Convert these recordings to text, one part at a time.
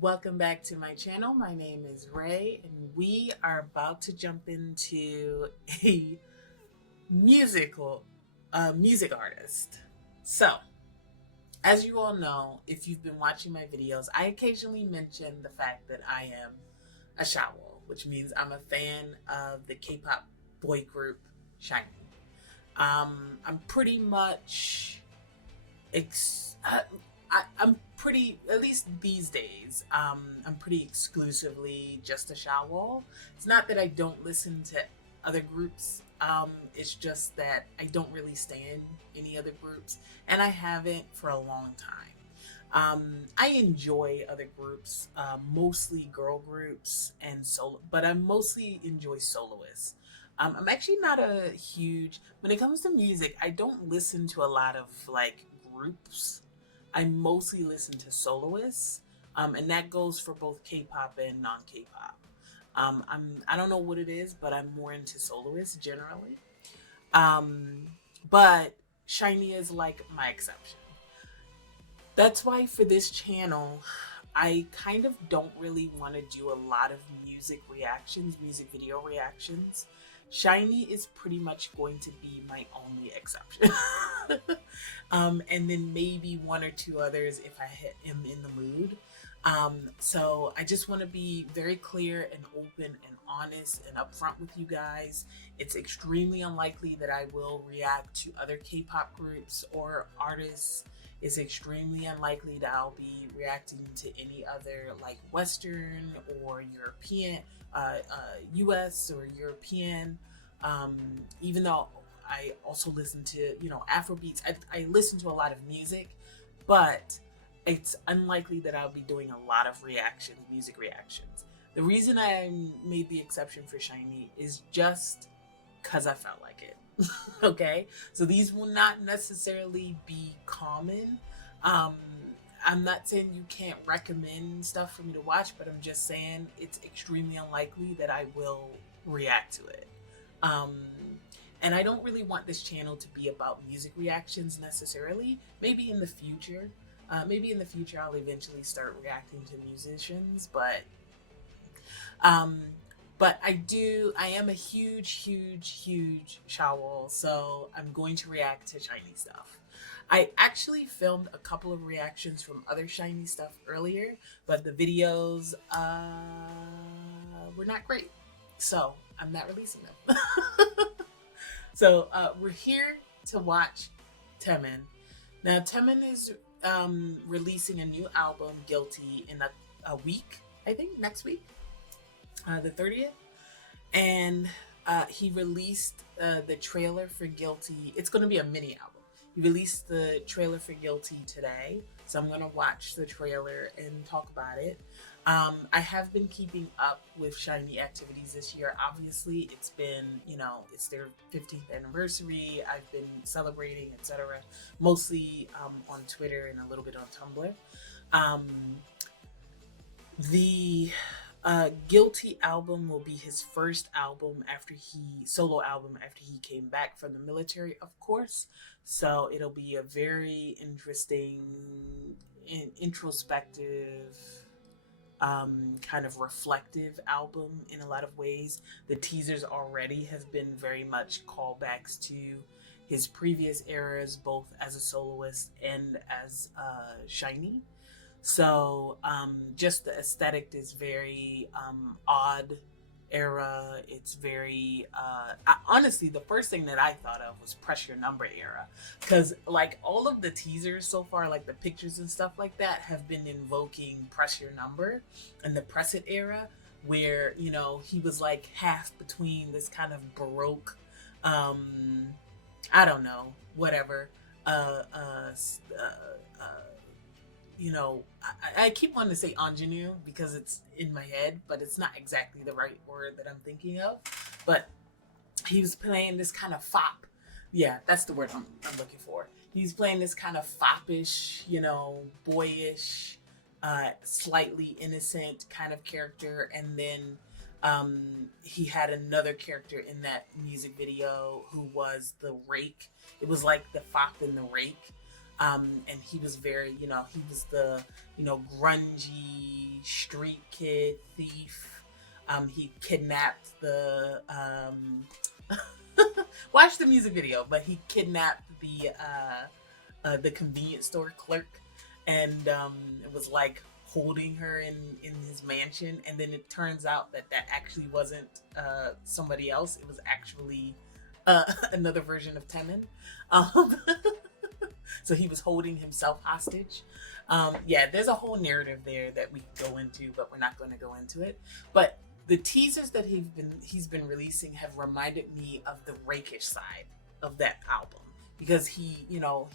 Welcome back to my channel. My name is Ray, and we are about to jump into a musical music artist. So, as you all know, if you've been watching my videos, I occasionally mention the fact that I am a Shawo, which means I'm a fan of the K-pop boy group shinee. I'm pretty much I'm pretty, at least these days, I'm pretty exclusively just a Shawwall. It's not that I don't listen to other groups. It's just that I don't really stand any other groups, and I haven't for a long time. I enjoy other groups, mostly girl groups and solo, but I mostly enjoy soloists. I'm actually not a huge, when it comes to music, I don't listen to a lot of like groups. I mostly listen to soloists, and that goes for both K-pop and non-K-pop. I don't know what it is, but I'm more into soloists generally. Um, but Shiny is like my exception. That's why for this channel, I kind of don't really want to do a lot of music reactions, music video reactions. Shiny is pretty much going to be my only exception. And then maybe one or two others if I am in the mood. So I just want to be very clear and open and honest and upfront with you guys. It's extremely unlikely that I will react to other K-pop groups or artists. It's extremely unlikely that I'll be reacting to any other like Western or European, US or European. Even though I also listen to, Afrobeats. I listen to a lot of music, but it's unlikely that I'll be doing a lot of reactions, music reactions. The reason I made the exception for Shiny is just because I felt like it. Okay, so these will not necessarily be common. um I'm not saying you can't recommend stuff for me to watch, but I'm just saying it's extremely unlikely that I will react to it. um and I don't really want this channel to be about music reactions necessarily. Maybe in the future I'll eventually start reacting to musicians, um, but I am a huge Shawol, so I'm going to react to shiny stuff. I actually filmed a couple of reactions from other shiny stuff earlier, but the videos were not great, so I'm not releasing them. So we're here to watch Taemin. Now Taemin is releasing a new album, Guilty, in a week, I think next week, the 30th. And he released the trailer for Guilty. It's going to be a mini album. He released the trailer for Guilty today, so I'm going to watch the trailer and talk about it. I have been keeping up with Shiny activities this year. Obviously, it's been, it's their 15th anniversary. I've been celebrating, etc. Mostly on Twitter and a little bit on Tumblr. Um, the Guilty album will be his first solo album after he came back from the military, of course. So it'll be a very interesting, introspective, kind of reflective album in a lot of ways. The teasers already have been very much callbacks to his previous eras, both as a soloist and as Shiny. So just the aesthetic is very odd era. It's very honestly, the first thing that I thought of was Press Your Number era, because like all of the teasers so far, like the pictures and stuff like that, have been invoking Press Your Number and the Press It era, where he was like half between this kind of baroque, I don't know, whatever, uh, uh, I keep wanting to say ingenue because it's in my head, but it's not exactly the right word that I'm thinking of. But he was playing this kind of fop. Yeah, that's the word I'm looking for. He's playing this kind of foppish, boyish, slightly innocent kind of character. And then he had another character in that music video who was the rake. It was like the fop and the rake. And he was very, he was the, grungy, street kid thief. He kidnapped the watch the music video, but he kidnapped the convenience store clerk, and it was like holding her in his mansion, and then it turns out that that actually wasn't somebody else. It was actually another version of Taemin. Um, so he was holding himself hostage. Yeah, there's a whole narrative there that we could go into, but we're not going to go into it. But the teasers that he's been releasing have reminded me of the rakish side of that album, because he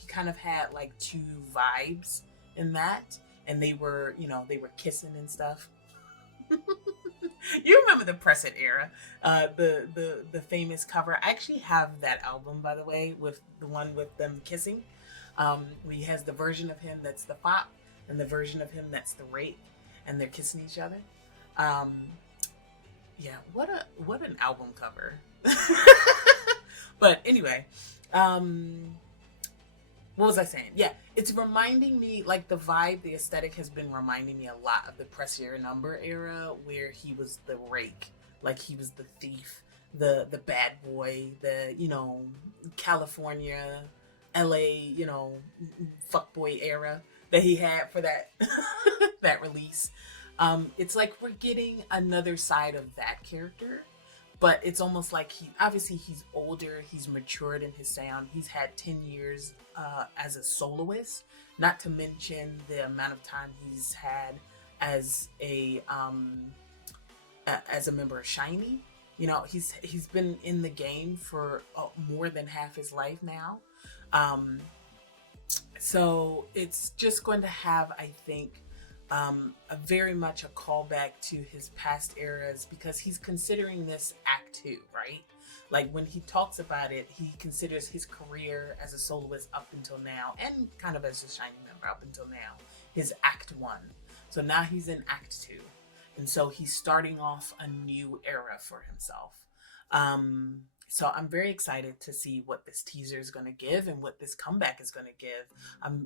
kind of had like two vibes in that, and they were kissing and stuff. You remember the Press It era, the famous cover. I actually have that album, by the way, with the one with them kissing. Where he has the version of him that's the pop and the version of him that's the rape, and they're kissing each other. Yeah, what an album cover. But anyway, what was I saying? Yeah, it's reminding me, like, the vibe, the aesthetic has been reminding me a lot of the Press Your Number era, where he was the rake, like he was the thief, the bad boy, the California, LA, fuckboy era that he had for that that release. It's like we're getting another side of that character, but it's almost like he's older, he's matured in his sound. He's had 10 years as a soloist, not to mention the amount of time he's had as a member of Shinee. He's been in the game for more than half his life now. So it's just going to have, I think, a very much a callback to his past eras, because he's considering this act 2, right? Like, when he talks about it, he considers his career as a soloist up until now, and kind of as a Shinee member up until now, his act 1. So now he's in act 2. And so he's starting off a new era for himself. So I'm very excited to see what this teaser is going to give and what this comeback is going to give.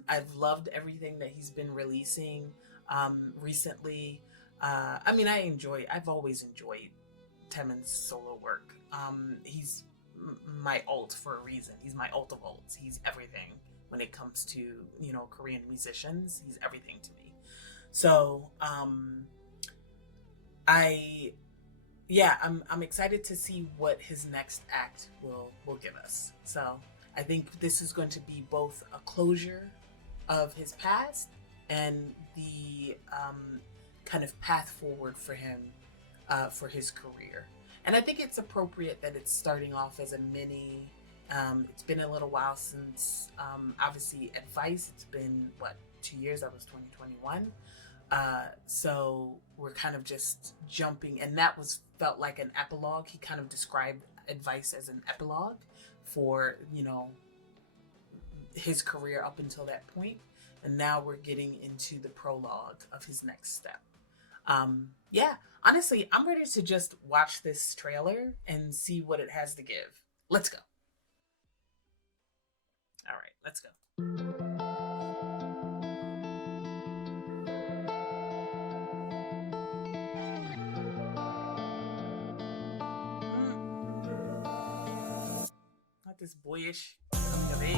I've loved everything that he's been releasing recently. I've always enjoyed Taemin's solo work. He's my alt for a reason. He's my alt of alts. He's everything when it comes to, Korean musicians. He's everything to me. So, I'm excited to see what his next act will give us. So I think this is going to be both a closure of his past and the kind of path forward for him for his career. And I think it's appropriate that it's starting off as a mini. It's been a little while since obviously Advice. It's been 2 years? That was 2021. So we're kind of just jumping, and that felt like an epilogue. He kind of described Advice as an epilogue for, his career up until that point. And now we're getting into the prologue of his next step. Honestly, I'm ready to just watch this trailer and see what it has to give. Let's go. All right, let's go. Not this boyish coming of age.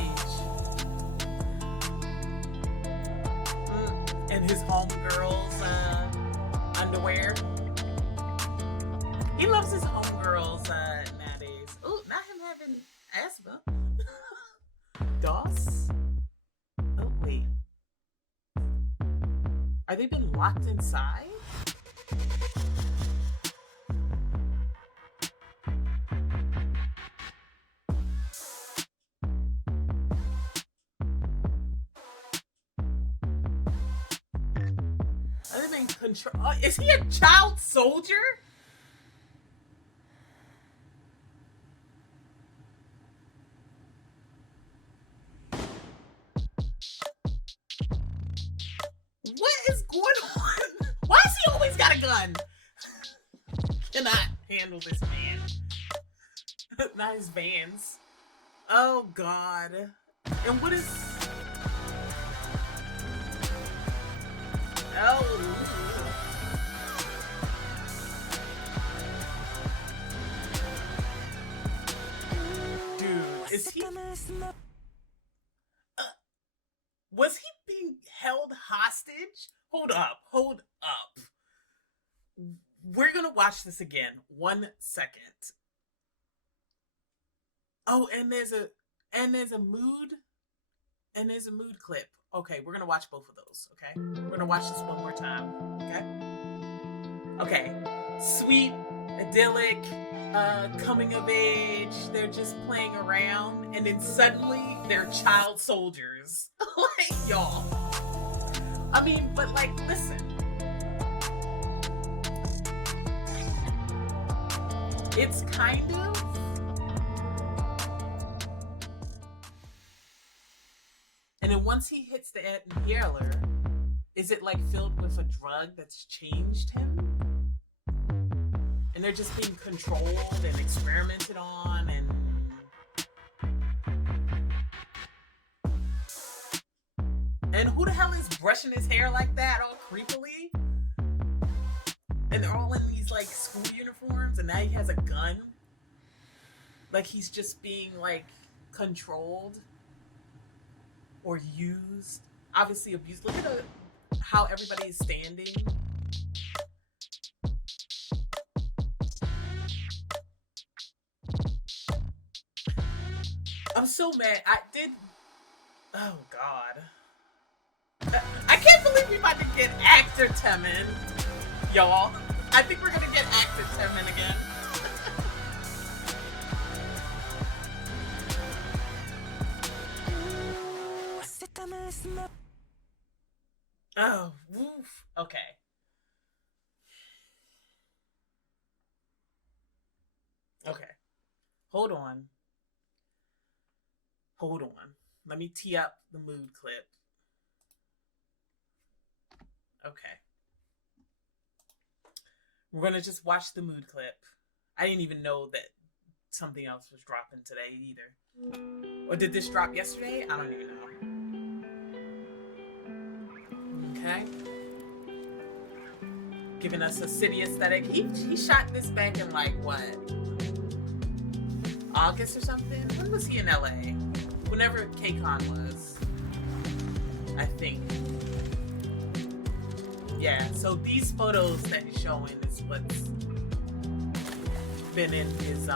And his homegirls underwear. He loves his homegirls nowadays. Ooh, not him having asthma. DOS? Oh, wait. Are they been locked inside? Are they been control? Is he a child soldier? What is going on? Why has he always got a gun? Cannot handle this man. Not his Vans. Oh God. And what is? Oh. hold up. We're gonna watch this again. 1 second. Oh, and there's a mood clip. Okay, we're gonna watch both of those. Okay, we're gonna watch this one more time. Okay. Okay. Sweet, idyllic, coming of age. They're just playing around, and then suddenly they're child soldiers. Like y'all. I mean, but like, listen. It's kind of. And then once he hits the inhaler, is it like filled with a drug that's changed him? And they're just being controlled and experimented on and who the hell is brushing his hair like that all creepily? And they're all in these like school uniforms and now he has a gun. Like he's just being like controlled or used. Obviously abused. Look at how everybody is standing. I'm so mad. Oh God. I can't believe we about to get actor Taemin, y'all. I think we're gonna get actor Taemin again. Oh, woof. Okay. Okay. Hold on. Let me tee up the mood clip. Okay. We're gonna just watch the mood clip. I didn't even know that something else was dropping today either. Or did this drop yesterday? I don't even know. Okay. Giving us a city aesthetic. He shot this back in like what? August or something? When was he in LA? Whenever KCON was. I think. Yeah, so these photos that he's showing is what's been in his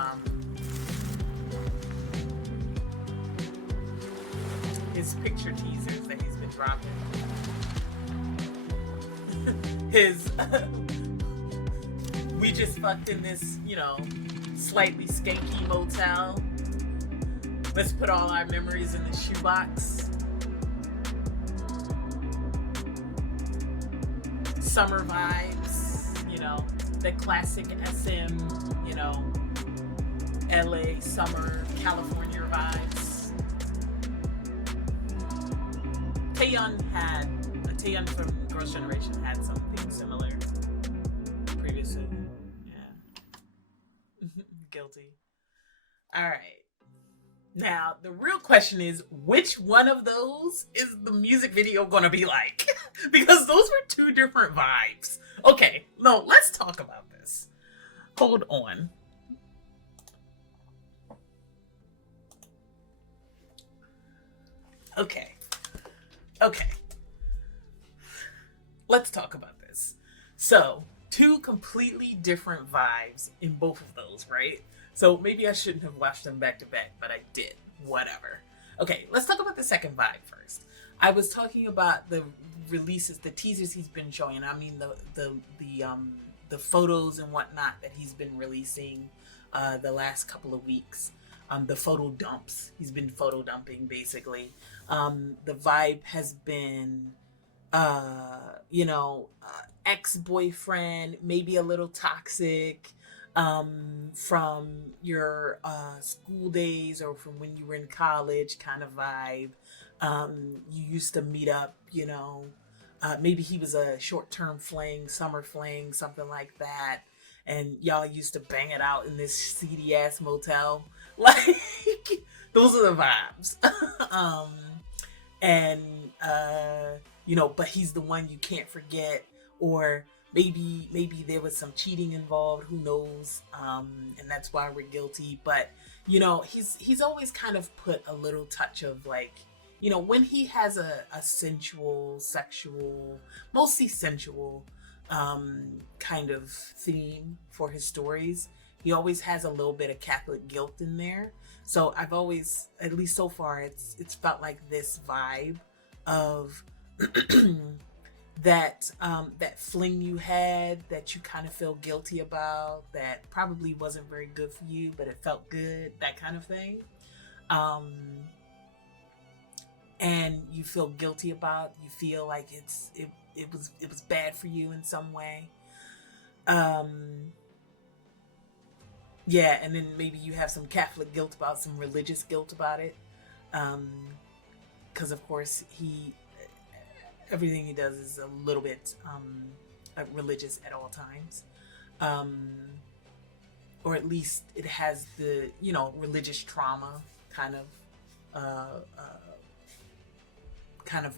picture teasers that he's been dropping. We just fucked in this, slightly skanky motel. Let's put all our memories in the shoebox. Summer vibes, the classic SM, LA summer, California vibes. Taeyeon from Girls' Generation had something similar previously. Yeah. Guilty. All right. Now, the real question is, which one of those is the music video going to be like? Because those were two different vibes. Okay, no, let's talk about this. Hold on. Okay. Let's talk about this. So, two completely different vibes in both of those, right? So maybe I shouldn't have watched them back to back, but I did. Whatever. Okay, let's talk about the second vibe first. I was talking about the releases, the teasers he's been showing. I mean the photos and whatnot that he's been releasing the last couple of weeks. The photo dumps. He's been photo dumping basically. The vibe has been ex-boyfriend, maybe a little toxic. From your school days or from when you were in college kind of vibe. You used to meet up, maybe he was a short-term fling, summer fling, something like that. And y'all used to bang it out in this seedy ass motel. Like, those are the vibes. But he's the one you can't forget, or maybe there was some cheating involved, who knows, and that's why we're guilty. But he's always kind of put a little touch of like you know, when he has a sensual, sexual, mostly sensual kind of theme for his stories, he always has a little bit of Catholic guilt in there. So I've always, at least so far, it's felt like this vibe of that fling you had that you kind of feel guilty about, that probably wasn't very good for you, but it felt good, that kind of thing. Um, and you feel guilty about, you feel like it was bad for you in some way. Um, yeah, and then maybe you have some Catholic guilt about, some religious guilt about it. Because of course he everything he does is a little bit religious at all times, um, or at least it has the, you know, religious trauma kind of uh, uh,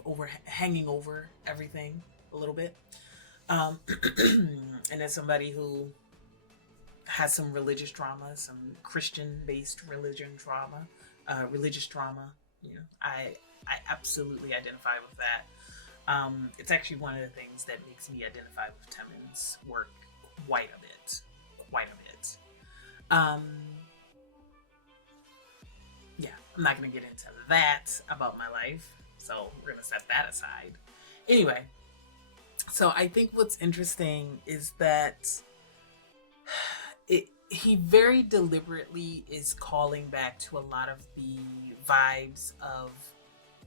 over hanging over everything a little bit. Um, and as somebody who has some religious trauma, some Christian-based religious trauma, you know, I absolutely identify with that. It's actually one of the things that makes me identify with Taemin's work quite a bit, quite a bit. Yeah, I'm not gonna get into that about my life, so we're gonna set that aside. Anyway, so I think what's interesting is that he very deliberately is calling back to a lot of the vibes of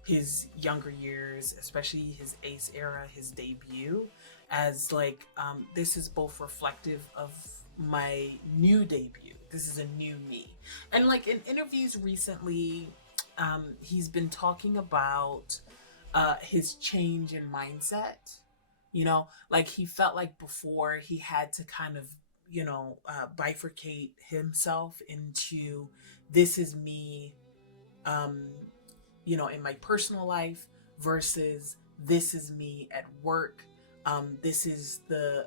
his younger years, especially his Ace era, his debut, as like, this is both reflective of my new debut. This is a new me. And like in interviews recently, he's been talking about his change in mindset. You know, like he felt like before he had to kind of, you know, bifurcate himself into, this is me, um, you know, in my personal life versus this is me at work. This is the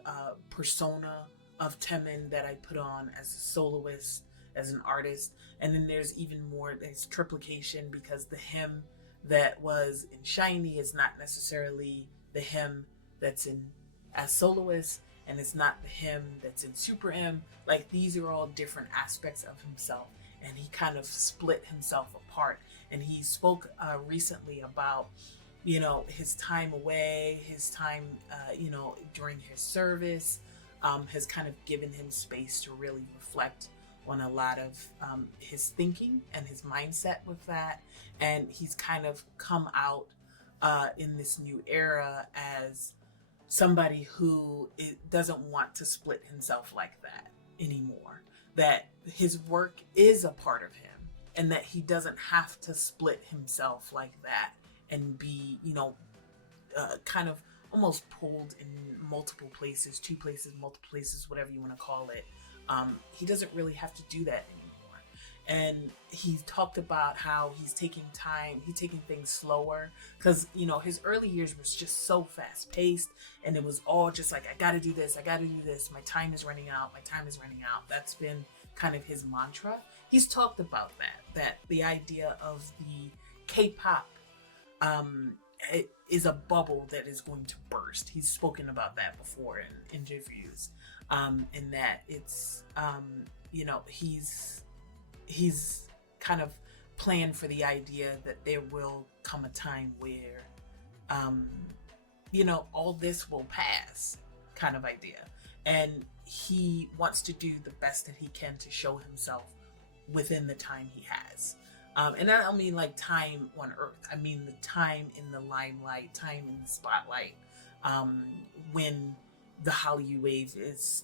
persona of Taemin that I put on as a soloist, as an artist. And then there's even more, there's triplication, because the him that was in Shinee is not necessarily the him that's in as soloist, and it's not the him that's in Super M. Like, these are all different aspects of himself, and he kind of split himself apart. And he spoke recently about, you know, his time away, his time, you know, during his service, has kind of given him space to really reflect on a lot of his thinking and his mindset with that. And he's kind of come out in this new era as somebody who doesn't want to split himself like that anymore. That his work is a part of him, and that he doesn't have to split himself like that and be, you know, kind of almost pulled in multiple places, two places, multiple places, whatever you want to call it. He doesn't really have to do that anymore. And he talked about how he's taking time, he's taking things slower, because, you know, his early years was just so fast paced, and it was all just like, I gotta do this, my time is running out, That's been kind of his mantra. He's talked about that the idea of the K-pop, it is a bubble that is going to burst. He's spoken about that before in interviews, and that it's, you know, he's kind of planned for the idea that there will come a time where, you know, all this will pass, kind of idea. And he wants to do the best that he can to show himself within the time he has. And I don't mean like time on earth. I mean the time in the limelight, time in the spotlight, when the Hallyu wave is,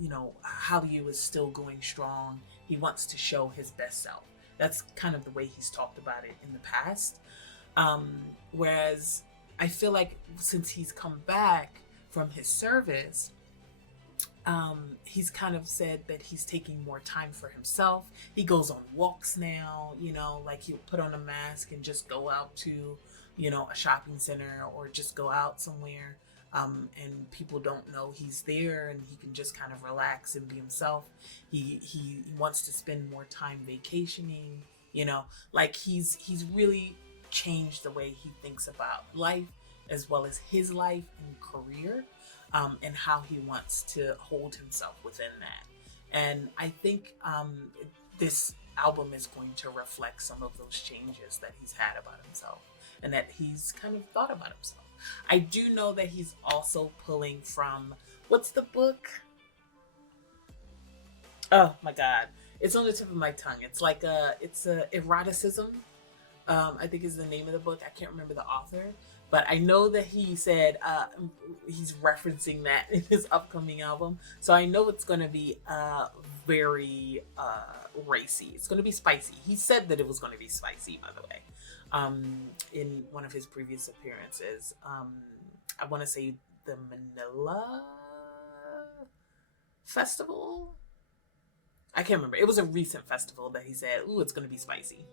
you know, Hallyu is still going strong. He wants to show his best self. That's kind of the way he's talked about it in the past. Whereas I feel like since he's come back from his service, he's kind of said that he's taking more time for himself. He goes on walks now, you know, like he'll put on a mask and just go out to, you know, a shopping center or just go out somewhere, and people don't know he's there, and he can just kind of relax and be himself. He wants to spend more time vacationing, you know, like he's really changed the way he thinks about life, as well as his life and career, and how he wants to hold himself within that. And I think this album is going to reflect some of those changes that he's had about himself and that he's kind of thought about himself. I do know that he's also pulling from, what's the book? Oh my God. It's on the tip of my tongue. It's like it's a eroticism. I think is the name of the book. I can't remember the author, but I know that he said he's referencing that in his upcoming album. So I know it's going to be very racy. It's going to be spicy. He said that it was going to be spicy, by the way, in one of his previous appearances. I want to say the Manila Festival. I can't remember. It was a recent festival that he said, "Ooh, it's going to be spicy."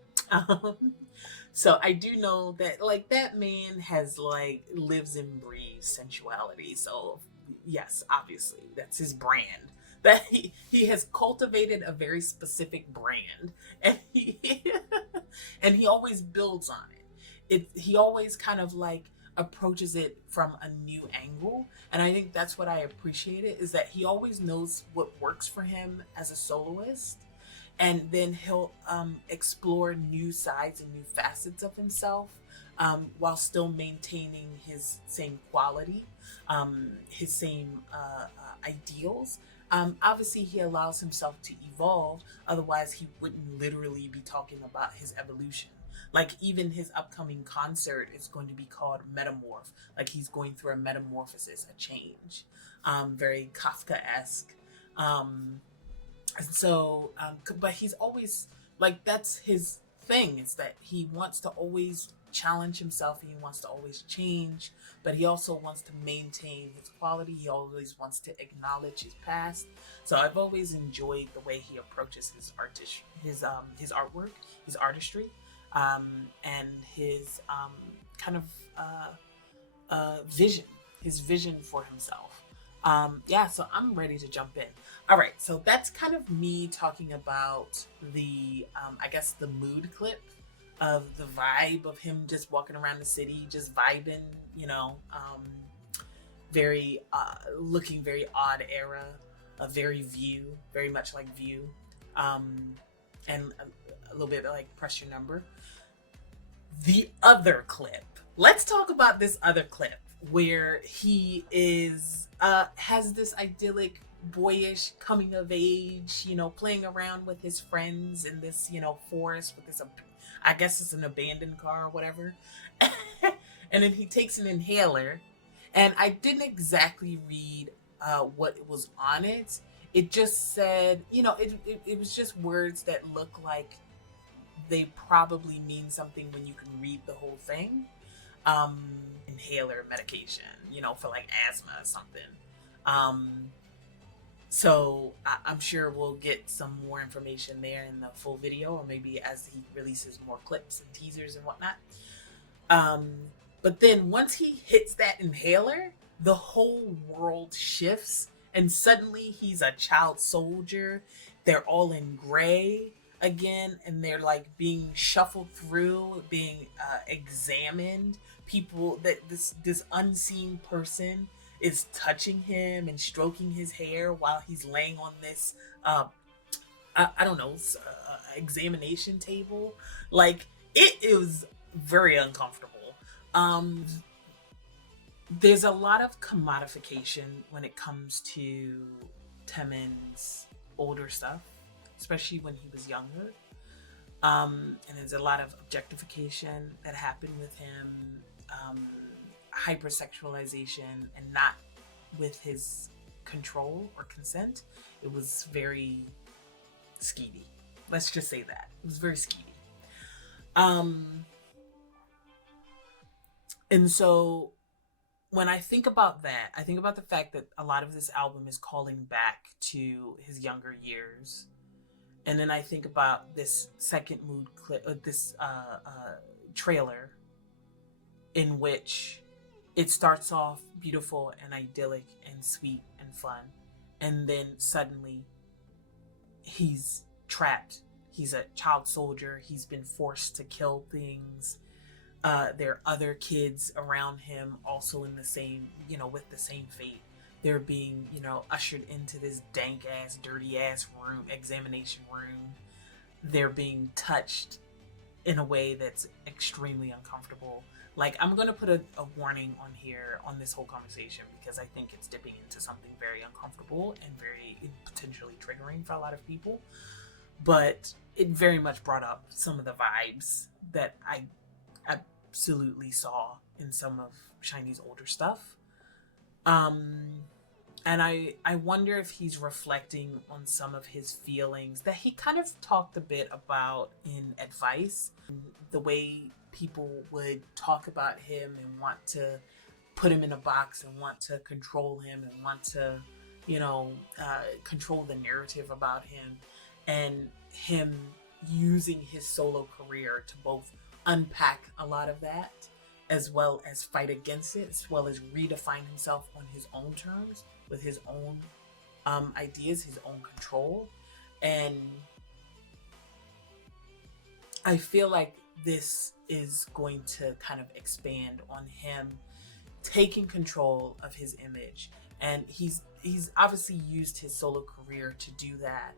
So I do know that, like, that man has, like, lives and breathes sensuality. So yes, obviously that's his brand. That he has cultivated a very specific brand, and he and he always builds on it. He always kind of like approaches it from a new angle, and I think that's what I appreciate it, is that he always knows what works for him as a soloist, and then he'll explore new sides and new facets of himself, while still maintaining his same quality, his same ideals. Obviously he allows himself to evolve, otherwise he wouldn't literally be talking about his evolution. Like, even his upcoming concert is going to be called Metamorph. Like, he's going through a metamorphosis, a change. Very Kafka-esque. But he's always, like, that's his thing. It's that he wants to always challenge himself. He wants to always change. But he also wants to maintain his quality. He always wants to acknowledge his past. So I've always enjoyed the way he approaches his artwork, his artistry. And his kind of vision, his vision for himself. So I'm ready to jump in. All right, so that's kind of me talking about the, I guess, the mood clip of the vibe of him just walking around the city, just vibing, very, looking very odd era, very much like View, and a little bit like Press Your Number. The other clip. Let's talk about this other clip where he is has this idyllic, boyish coming of age, playing around with his friends in this, forest with this, I guess it's an abandoned car or whatever. And then he takes an inhaler, and I didn't exactly read what was on it. It just said, it was just words that look like they probably mean something when you can read the whole thing. Inhaler medication, for like asthma or something. So I'm sure we'll get some more information there in the full video, or maybe as he releases more clips and teasers and whatnot. But then once he hits that inhaler, the whole world shifts, and suddenly he's a child soldier. They're all in gray again, and they're like being shuffled through, being examined. People, that this unseen person is touching him and stroking his hair while he's laying on this I don't know, examination table. Like, it is very uncomfortable. There's a lot of commodification when it comes to Taemin's older stuff, especially when he was younger. And there's a lot of objectification that happened with him, hypersexualization, and not with his control or consent. It was very skeevy. Let's just say that. It was very skeevy. And so when I think about that, I think about the fact that a lot of this album is calling back to his younger years. And then I think about this second mood clip, this trailer, in which it starts off beautiful and idyllic and sweet and fun. And then suddenly he's trapped. He's a child soldier. He's been forced to kill things. There are other kids around him also in the same, with the same fate. They're being, ushered into this dank ass, dirty ass room, examination room. They're being touched in a way that's extremely uncomfortable. Like, I'm gonna put a warning on here on this whole conversation because I think it's dipping into something very uncomfortable and very potentially triggering for a lot of people. But it very much brought up some of the vibes that I absolutely saw in some of SHINee's older stuff. And I wonder if he's reflecting on some of his feelings that he kind of talked a bit about in Advice. The way people would talk about him and want to put him in a box and want to control him and want to, control the narrative about him, and him using his solo career to both unpack a lot of that as well as fight against it, as well as redefine himself on his own terms with his own ideas, his own control. And I feel like this is going to kind of expand on him taking control of his image. And he's obviously used his solo career to do that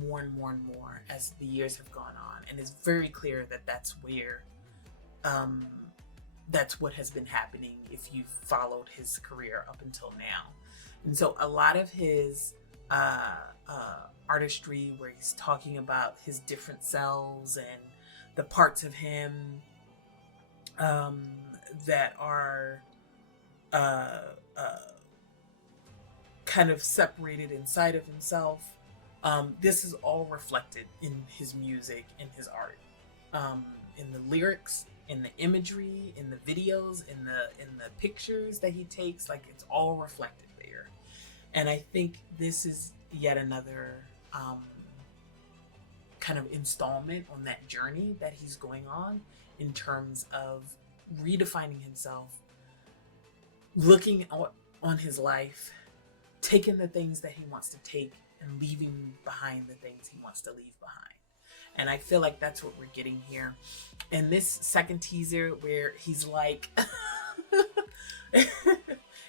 more and more and more as the years have gone on. And it's very clear that that's where that's what has been happening if you've followed his career up until now. And so a lot of his artistry, where he's talking about his different selves and the parts of him that are kind of separated inside of himself, this is all reflected in his music, in his art, in the lyrics, in the imagery, in the videos, in the pictures that he takes. Like, it's all reflected there. And I think this is yet another kind of installment on that journey that he's going on in terms of redefining himself, looking on his life, taking the things that he wants to take and leaving behind the things he wants to leave behind. And I feel like that's what we're getting here. In this second teaser, where he's like,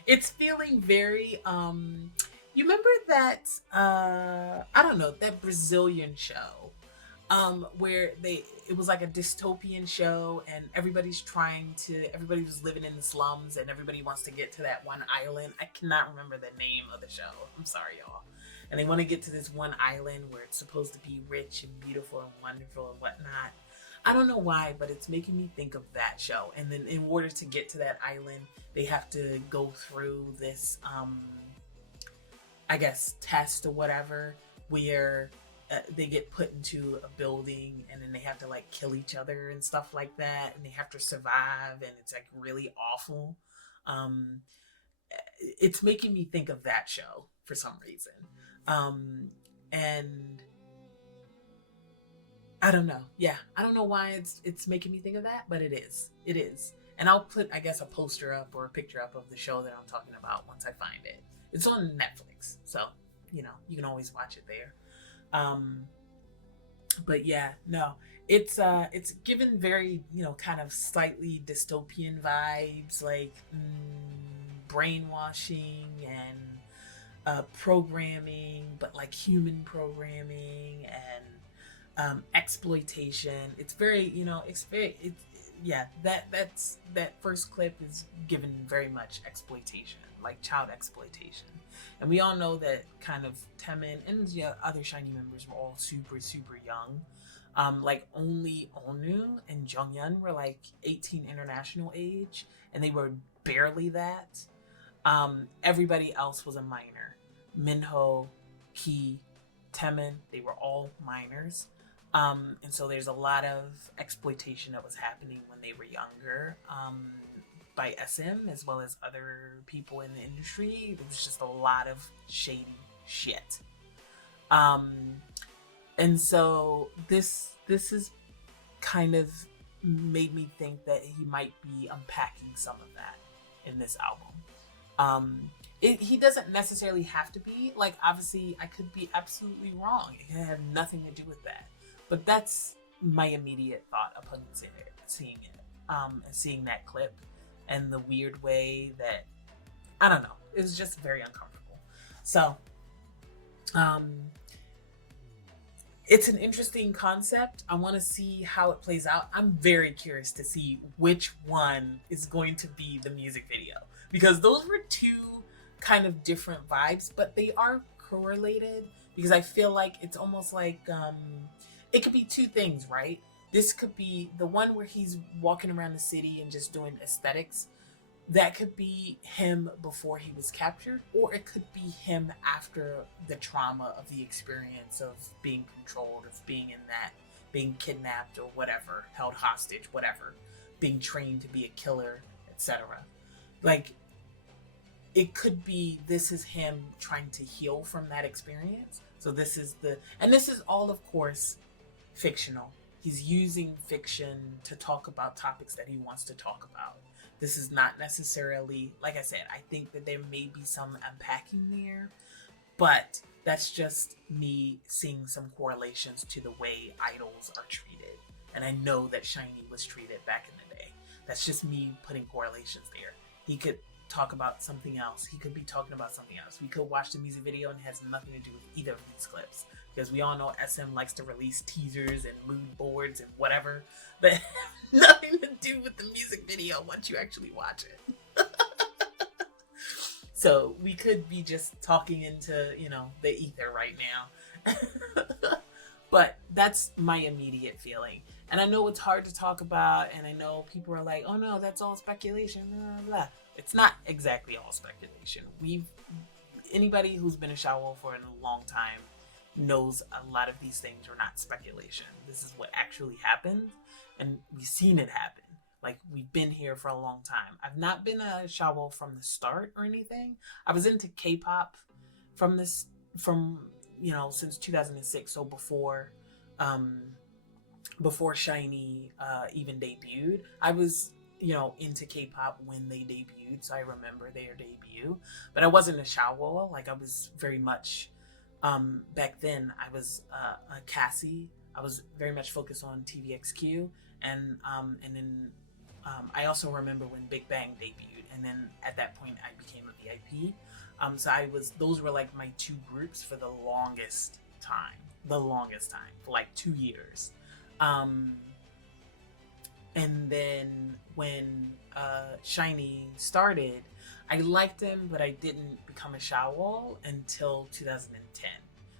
it's feeling very, you remember that, I don't know, that Brazilian show, where it was like a dystopian show, and everybody was living in the slums, and everybody wants to get to that one island. I cannot remember the name of the show. I'm sorry, y'all. And they want to get to this one island where it's supposed to be rich and beautiful and wonderful and whatnot. I don't know why, but it's making me think of that show. And then in order to get to that island, they have to go through this, I guess, test or whatever, where they get put into a building, and then they have to like kill each other and stuff like that. And they have to survive, and it's like really awful. It's making me think of that show for some reason. And I don't know. Yeah, I don't know why it's making me think of that, but it is. And I'll put, I guess, a poster up or a picture up of the show that I'm talking about once I find it. It's on Netflix, so you can always watch it there. But yeah, no, it's given very, kind of slightly dystopian vibes, like brainwashing and programming, but like human programming and exploitation. It's very, that first clip is given very much exploitation, like child exploitation. And we all know that kind of Taemin and other SHINee members were all super, super young. Like only Onu and Jonghyun were like 18 international age, and they were barely that. Everybody else was a minor. Minho, Key, Taemin, they were all minors. And so there's a lot of exploitation that was happening when they were younger, by SM as well as other people in the industry. There was just a lot of shady shit. And so this is kind of made me think that he might be unpacking some of that in this album. He doesn't necessarily have to be, like, obviously I could be absolutely wrong. It had nothing to do with that. But that's my immediate thought upon seeing it. and seeing that clip and the weird way that, I don't know, it was just very uncomfortable. So it's an interesting concept. I want to see how it plays out. I'm very curious to see which one is going to be the music video, because those were two kind of different vibes, but they are correlated, because I feel like it's almost like it could be two things, right? This could be the one where he's walking around the city and just doing aesthetics. That could be him before he was captured, or it could be him after the trauma of the experience of being controlled, of being in that, being kidnapped or whatever, held hostage, whatever, being trained to be a killer, etc. Like, it could be this is him trying to heal from that experience. So this is all, of course, fictional. He's using fiction to talk about topics that he wants to talk about. This is not necessarily, like I said, I think that there may be some unpacking there, but that's just me seeing some correlations to the way idols are treated. And I know that shinee was treated back in the day. That's just me putting correlations there. He could talk about something else. He could be talking about something else. We could watch the music video and it has nothing to do with either of these clips, because we all know SM likes to release teasers and mood boards and whatever, but nothing to do with the music video once you actually watch it. So we could be just talking into, the ether right now. But that's my immediate feeling. And I know it's hard to talk about, and I know people are like, oh no, that's all speculation, blah, blah, blah. It's not exactly all speculation. Anybody who's been a Shawo for a long time knows a lot of these things are not speculation. This is what actually happened, and we've seen it happen. Like, we've been here for a long time. I've not been a Shawo from the start or anything. I was into K-pop since 2006, so before shinee even debuted. I was into K-pop when they debuted, so I remember their debut, but I wasn't a Shawo. Like, I was very much back then I was a Cassie. I was very much focused on TVXQ, and then I also remember when Big Bang debuted, and then at that point I became a VIP. So those were like my two groups for the longest time, for like 2 years. And then when shinee started, I liked him, but I didn't become a Shawo until 2010.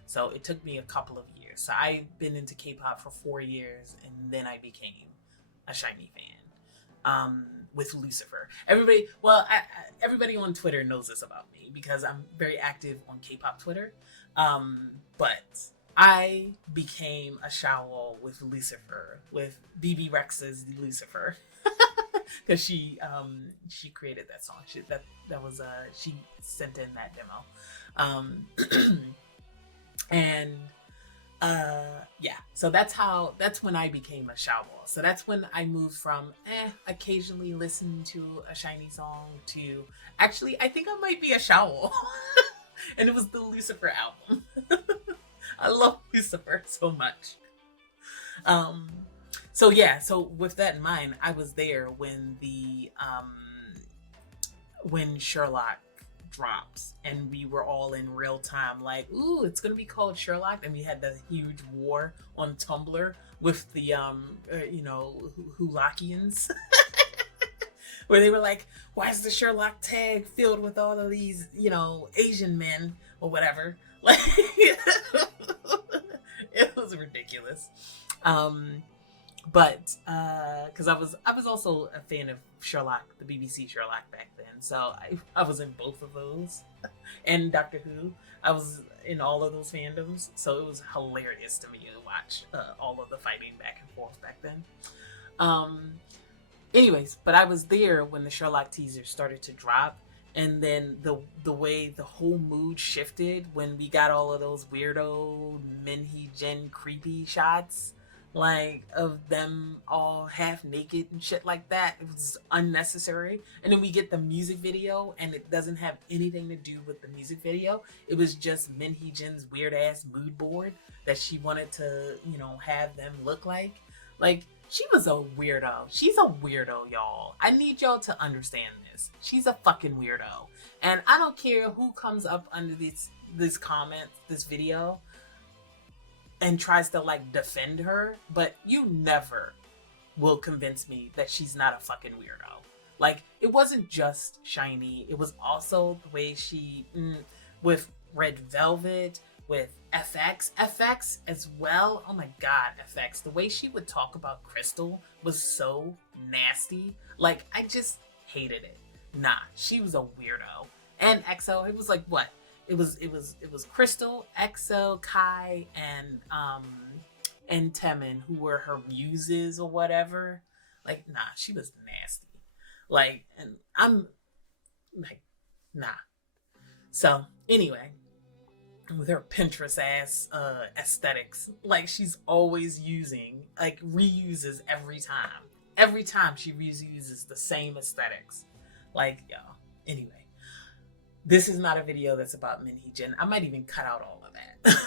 So it took me a couple of years. So I've been into K-pop for 4 years, and then I became a shinee fan with Lucifer. Everybody on Twitter knows this about me because I'm very active on K-pop Twitter. But I became a Shawo with Lucifer, with BB Rex's Lucifer. Because she created that song. She sent in that demo, and so that's when I became a Shawo. So that's when I moved from occasionally listen to a shinee song to actually I think I might be a Shawo, and it was the Lucifer album. I love Lucifer so much. So with that in mind, I was there when when Sherlock drops, and we were all in real time like, ooh, it's gonna be called Sherlock, and we had the huge war on Tumblr with the Hulakians, where they were like, why is the Sherlock tag filled with all of these Asian men or whatever? Like, it was ridiculous. But because I was also a fan of Sherlock, the BBC Sherlock back then, so I was in both of those, and Doctor Who. I was in all of those fandoms, so it was hilarious to me to watch all of the fighting back and forth back then. Anyways, but I was there when the Sherlock teaser started to drop, and then the way the whole mood shifted when we got all of those weirdo Minhee Jin creepy shots, like of them all half naked and shit like that. It was unnecessary. And then we get the music video, and it doesn't have anything to do with the music video. It was just Minhee Jin's weird ass mood board that she wanted to have them look like. Like, She was a weirdo. She's a weirdo, y'all. I need y'all to understand this. She's a fucking weirdo. And I don't care who comes up under this comment, this video, and tries to like defend her, but you never will convince me that she's not a fucking weirdo. Like, it wasn't just Shinee. It was also the way she, with Red Velvet, with FX as well. Oh my God, FX. The way she would talk about Crystal was so nasty. Like, I just hated it. Nah, she was a weirdo. And EXO, it was like what? It was Crystal, EXO, Kai, and Taemin, who were her muses or whatever. Like, nah, she was nasty. Like, and I'm like, nah. So anyway, with her Pinterest ass aesthetics, like she's always using, like reuses every time. Every time she reuses the same aesthetics. Like, y'all. Anyway, this is not a video that's about Minhee Jin. I might even cut out all of that.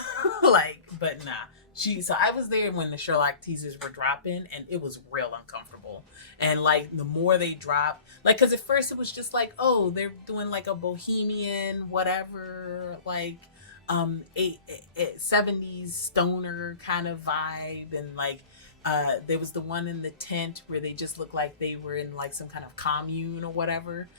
Like, but nah. So I was there when the Sherlock teasers were dropping, and it was real uncomfortable. And like the more they dropped, like, cause at first it was just like, oh, they're doing like a bohemian, whatever, like 70s stoner kind of vibe. And like there was the one in the tent where they just looked like they were in like some kind of commune or whatever.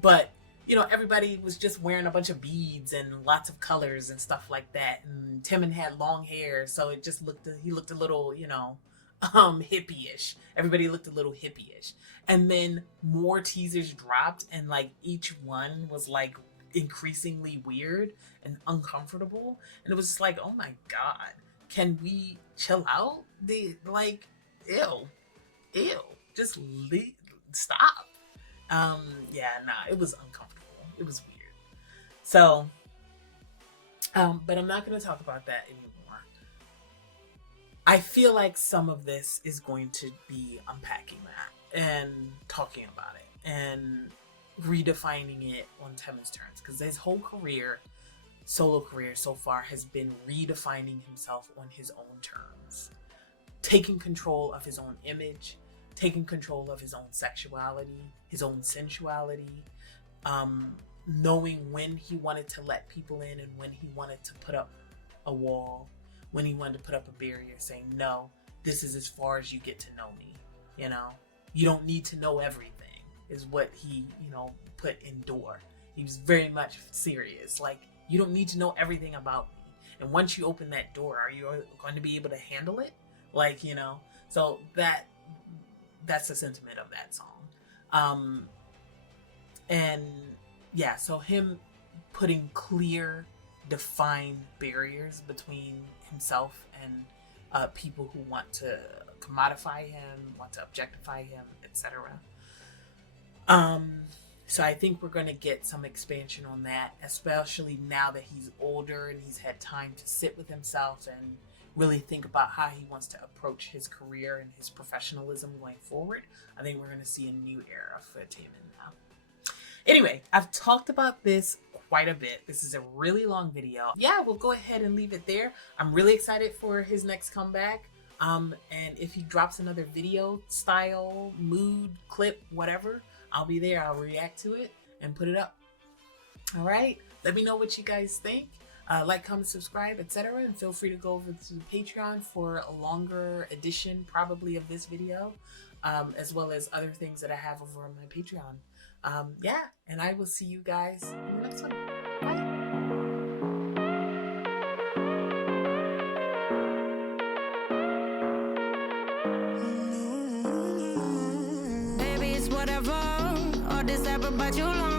But you know, everybody was just wearing a bunch of beads and lots of colors and stuff like that. And Taemin had long hair, so it just he looked a little, you know, hippie-ish. Everybody looked a little hippie-ish. And then more teasers dropped, and like each one was like increasingly weird and uncomfortable. And it was just like, oh my God, can we chill out? Like, ew, just stop. Yeah, nah, it was uncomfortable. It was weird. So, but I'm not going to talk about that anymore. I feel like some of this is going to be unpacking that and talking about it and redefining it on Taemin's terms, because his whole career, solo career so far, has been redefining himself on his own terms, taking control of his own image, taking control of his own sexuality, his own sensuality, knowing when he wanted to let people in and when he wanted to put up a wall, when he wanted to put up a barrier, saying, no, this is as far as you get to know me. You know, you don't need to know everything, is what he, you know, put in door. He was very much serious. Like, you don't need to know everything about me. And once you open that door, are you going to be able to handle it? Like, you know, so that's the sentiment of that song. And yeah, so him putting clear, defined barriers between himself and people who want to commodify him, want to objectify him, etc. So I think we're going to get some expansion on that, especially now that he's older and he's had time to sit with himself and really think about how he wants to approach his career and his professionalism going forward. I think we're going to see a new era for Taemin now. Anyway, I've talked about this quite a bit. This is a really long video. Yeah, we'll go ahead and leave it there. I'm really excited for his next comeback. And if he drops another video style, mood, clip, whatever, I'll be there. I'll react to it and put it up. All right. Let me know what you guys think. Like, comment, subscribe, etc. And feel free to go over to the Patreon for a longer edition, probably, of this video, as well as other things that I have over on my Patreon. Yeah, and I will see you guys in the next one. Bye. Baby, it's whatever. All this ever, but you long.